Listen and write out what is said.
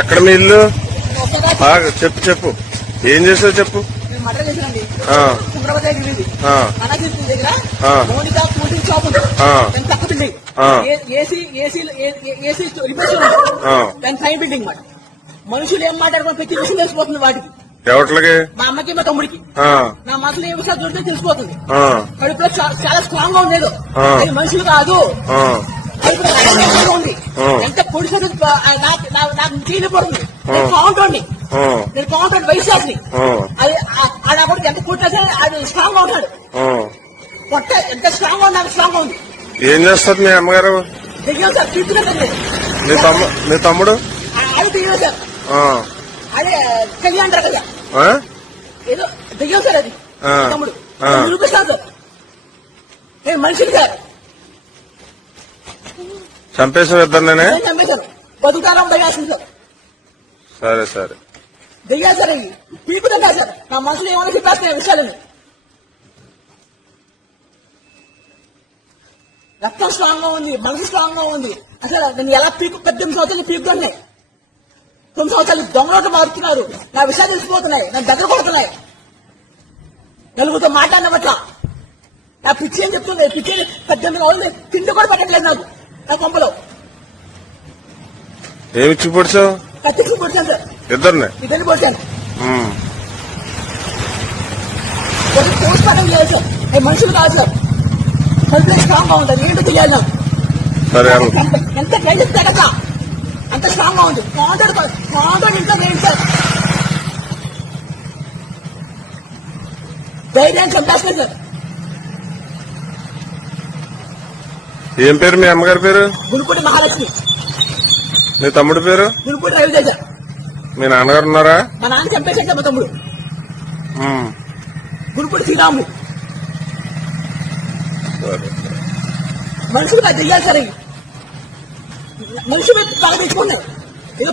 ఎక్కడ మీ ఇల్లు? చెప్పు చెప్పు, ఏం చేసావు చెప్పు. మర్డర్ చేశానండి. సుబ్రహ్మణ్య దగ్గర అనాథించిన దగ్గర మౌనిక కూల్ డ్రింక్ షాప్ ఉంది. దాని పక్క బిల్డింగ్ ఏసీ రిపేర్ దాని సైన్ బిల్డింగ్ మాట. మనుషులు ఏం మాట్లాడుకుని ప్రతి విషయం తెలిసిపోతుంది వాటికి. ఎవరికి? మా అమ్మకి మా తమ్ముడికి. నా మనసులో ఏ విషయాలు చూస్తే తెలిసిపోతుంది. కడుపులో చాలా స్ట్రాంగ్ గా ఉండేది. అది మనుషులు కాదు. ఉంది ఎంత పొడిసే నాకు చేయలేకపోతుంది. నేను కౌంటర్ని వైశాఖని అది ఆడ కూడా ఎంత కొట్టేసా అది స్ట్రాంగ్ గా ఉంటాడు. పొట్ట ఎంత స్ట్రాంగ్ గా నాకు స్ట్రాంగ్ గా ఉంది. ఏం చేస్తారు మీ అమ్మగారు? దిగాం సార్, తీసుకున్నాను. మీ తమ్ముడు అది దిగాం సార్. అదే కలిగి అంటారు కదా, ఏదో దిగాం సార్. అది తమ్ముడు చూపిస్తాను సార్. నేను మనిషిని సార్ చంపేసాను. ఇద్దరినే చంపేశాను. బతుకుతారం దయ్యాల్సింది సార్. సరే సరే దయ్యా సార్. అవి పీకుతుంటా సార్. నా మనసులో ఏమైనా చెప్పేస్తాయి విషయాలని. రక్తం స్ట్రాంగ్ గా ఉంది, మనసు స్ట్రాంగ్ గా ఉంది. అసలు నేను ఎలా 18 సంవత్సరాలు పీకుతున్నాయి. 9 సంవత్సరాలు దొంగలోటు మారుతున్నారు. నా విషయాలు తెలిసిపోతున్నాయి. నా దగ్గర కొడుతున్నాయి. నలుగురితో మాట్లాడిన పట్ల నా పిచ్చి అని చెప్తుంది. పిచ్చి 18 రోజులు తిండి కూడా పెట్టట్లేదు నాకు. నా కొంపలో ఏమిచ్చి పొడిచావు? కత్తికి పొడిచాను సార్. ఇద్దరిని పొడిచాను. పోస్ట్ మార్టం లేదు సార్. మనుషులు కాదు సార్. కడుపులో స్ట్రాంగ్ గా ఉంటుంది. ఏంటో తెలియాలి నాకు. ఎంత ట్రై చేస్తే కదా అంత స్ట్రాంగ్ గా ఉంది. కాంట్రాక్ట్ ఇంట్లో లేదు సార్. ధైర్యాన్ని చంపేస్తుంది సార్. ఏం పేరు మీ అమ్మగారి పేరు? గురుపూడి మహాలక్ష్మి. మీ తమ్ముడి పేరు? గురుపూడి రవితేజ. మీ నాన్నగారు ఉన్నారా? మా నాన్న చంపేశాక మా తమ్ముడు గురుపూడి శ్రీరాముడు. మనుషులు నాకు తెలియాలి సరే. మనుషులు తల తెచ్చుకున్నాయి. ఏదో